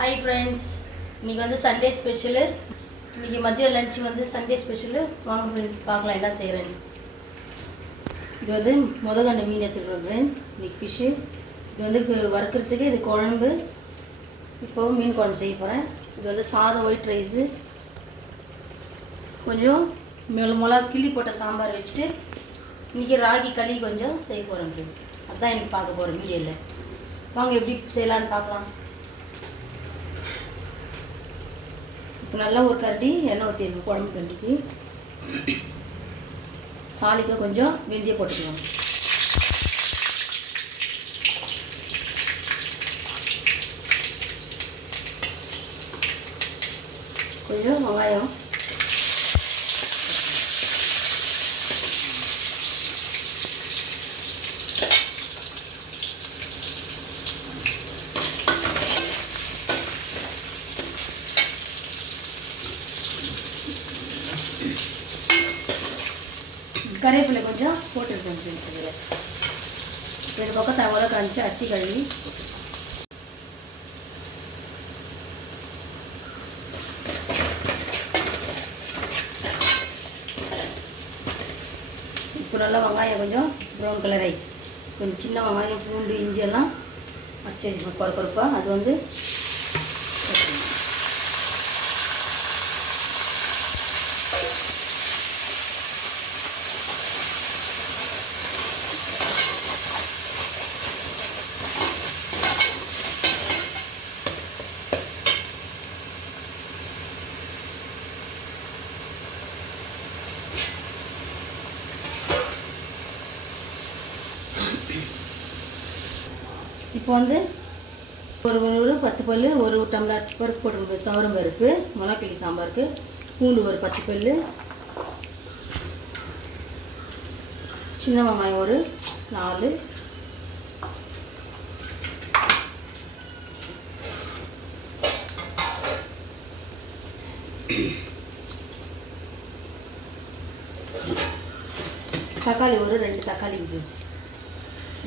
Hi friends, இன்றைக்கி வந்து Sunday special. இன்றைக்கி மதியம் லஞ்சு வந்து சண்டே ஸ்பெஷலு. வாங்க ஃப்ரெண்ட்ஸ் பார்க்கலாம் என்ன செய்கிறேன்னு. இது வந்து முதகண்ட மீன் எடுத்துக்கிறோம் ஃப்ரெண்ட்ஸ். இன்றைக்கி ஃபிஷ்ஷு இது வந்து வறுக்கிறதுக்கு இது குழம்பு. இப்போவும் மீன் குழம்பு செய்ய போகிறேன். இது வந்து சாதம் ஒயிட் ரைஸு, கொஞ்சம் மிளகா கிள்ளி போட்ட சாம்பார் வச்சுட்டு இன்றைக்கி ராகி களி கொஞ்சம் செய்ய போகிறேன் ஃப்ரெண்ட்ஸ். அதுதான் எனக்கு பார்க்க போகிறேன் வீடியோவில். வாங்க எப்படி செய்யலான்னு பார்க்கலாம். இப்போ நல்லா ஒரு கரண்டி எண்ணெய் ஊற்றிடுங்க குழம்பு கண்டிக்கு. தாளிக்க கொஞ்சம் வெந்தயம் போட்டுக்கலாம். கொஞ்சம் வெங்காயம், கறிவேப்பிலை கொஞ்சம் போட்டுருக்கோம். இது பக்கம் தவளை காமிச்சு அரிசி கழுவி இப்போ நல்லா வெங்காயம் கொஞ்சம் ப்ரௌன் கலரை கொஞ்சம் சின்ன வெங்காயம் பூண்டு இஞ்சி எல்லாம் அரைச்சி வச்சுக்கணும் கொரப்பாக. அது வந்து இப்போ வந்து ஒரு 10 பல், ஒரு டம்ளர் பருப்பு போட்டு துவரம் பருப்பு, மிளகாய் சாம்பாருக்கு, பூண்டு ஒரு 10 பல், சின்ன வெங்காயம் ஒரு 4, தக்காளி ஒரு 2 தக்காளி,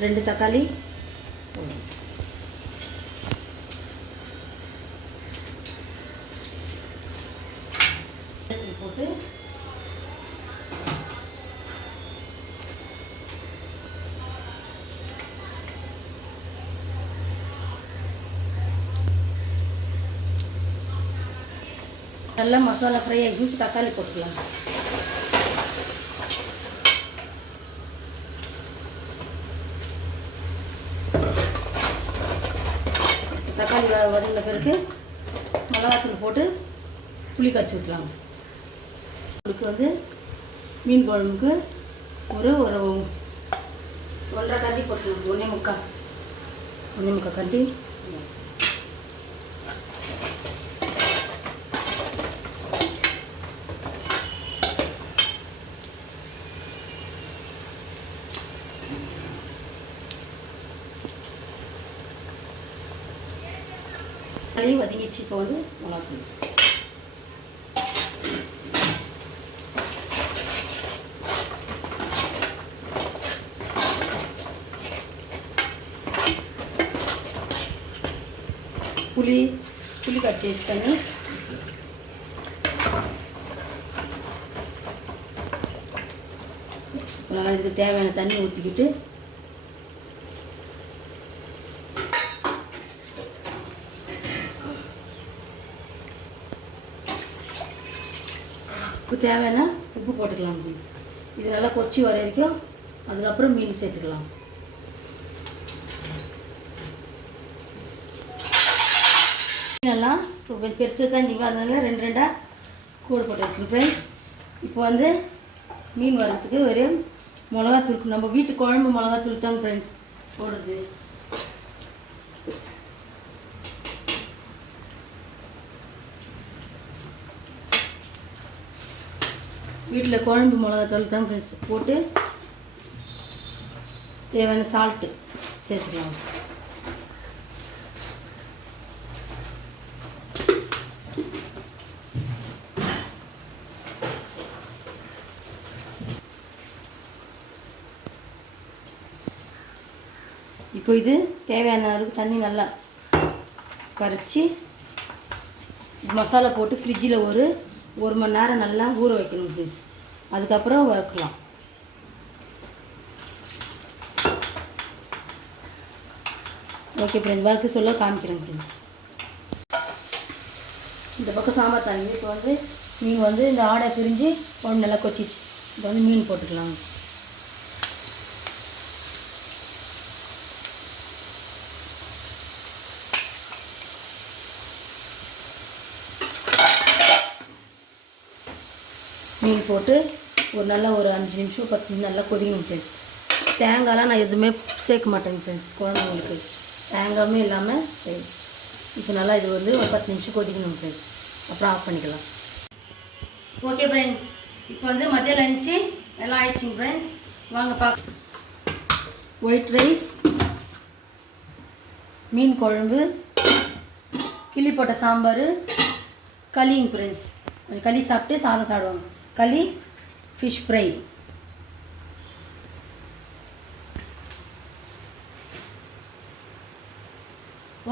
2 தக்காளி போட்டு நல்லா மசாலா ஃப்ரை ஆகி தக்காளி போட்டுக்கலாம். தக்காளி வதங்கின பிறகு மிளகாத்தூள் போட்டு புளி கரைச்சி ஊற்றலாம். அதுக்கு வந்து மீன் குழம்புக்கு ஒரு 1.5 கரண்டி போட்டுக்கலாம். 1.25 கரண்டி. அதையும் வதங்கிடுச்சு. இப்போ வந்து மிளகாத்தூள், புளி கரைச்சி வச்சு தண்ணி, நல்லா இதுக்கு தேவையான தண்ணி ஊற்றிக்கிட்டு தேவையான உப்பு போட்டுக்கலாம். இது நல்லா கொச்சி வர வரைக்கும், அதுக்கப்புறம் மீன் சேர்த்துக்கலாம். மீனெல்லாம் இப்போ பெருசு பெருசாக செஞ்சிங்களா, அதனால 2 கூடு போட்டு வச்சுக்கணும் ஃப்ரெண்ட்ஸ். இப்போ வந்து மீன் வர்றதுக்கு ஒரு மிளகாத்தூள், நம்ம வீட்டு குழம்பு மிளகாத்தூள் தாங்க ஃப்ரெண்ட்ஸ் போடுறது. வீட்டில் குழம்பு மிளகாத்தூள் தான் ஃப்ரெண்ட்ஸ் போட்டு தேவையான சால்ட்டு சேர்த்துக்கலாம். இப்போ இது தேவையான அளவுக்கு தண்ணி நல்லா கரைச்சி மசாலா போட்டு ஃப்ரிட்ஜில் ஒரு மணி நேரம் நல்லா ஊற வைக்கணும் ஃப்ரெண்ட்ஸ். அதுக்கப்புறம் வறுக்கலாம். ஓகே ஃப்ரெண்ட்ஸ், வறுக்க சொல்ல காமிக்கிறேன் ஃப்ரெண்ட்ஸ். இந்த பக்கம் சாம்பார் தாங்க. இப்போ வந்து மீன் வந்து இந்த ஆடை பிரிஞ்சு குழம்பு நல்லா கொச்சிச்சு. இப்போ வந்து மீன் போட்டுக்கலாம். மீன் போட்டு ஒரு 5 நிமிஷம் 10 நிமிஷம் நல்லா கொதிக்கணும் ஃப்ரெண்ட்ஸ். தேங்காயெலாம் நான் எதுவுமே சேர்க்க மாட்டேங்க ஃப்ரெண்ட்ஸ். குழந்தைங்களுக்கு தேங்காயுமே இல்லாமல் சரி. இப்போ நல்லா இது வந்து ஒரு 10 நிமிஷம் கொதிக்கணும் ஃப்ரெண்ட்ஸ். அப்புறம் ஆஃப் பண்ணிக்கலாம். ஓகே ஃப்ரெண்ட்ஸ், இப்போ வந்து மதியம் லஞ்சு எல்லாம் ஆயிடுச்சுங்க ஃப்ரெண்ட்ஸ். வாங்க பார்க்க. ஒயிட் ரைஸ், மீன் குழம்பு, கிள்ளி போட்ட சாம்பார், களிங்க ஃப்ரெண்ட்ஸ். களி சாப்பிட்டு சாதம் சாப்பிடுவாங்க. களி, ஃபிஷ் ஃப்ரை.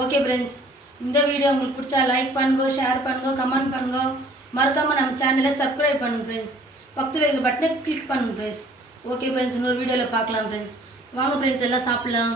ஓகே ஃப்ரெண்ட்ஸ், இந்த வீடியோ உங்களுக்கு பிடிச்சா லைக் பண்ணுங்க, ஷேர் பண்ணுங்க, கமெண்ட் பண்ணுங்க. மறக்காமல் நம்ம சேனலை சப்ஸ்கிரைப் பண்ணுங்க ஃப்ரெண்ட்ஸ். பக்கத்தில் இருக்கிற பட்டனை கிளிக் பண்ணுங்க ஃப்ரெண்ட்ஸ். ஓகே ஃப்ரெண்ட்ஸ், இன்னொரு வீடியோவில் பார்க்கலாம் ஃப்ரெண்ட்ஸ். வாங்க ஃப்ரெண்ட்ஸ், எல்லாம் சாப்பிட்லாம்.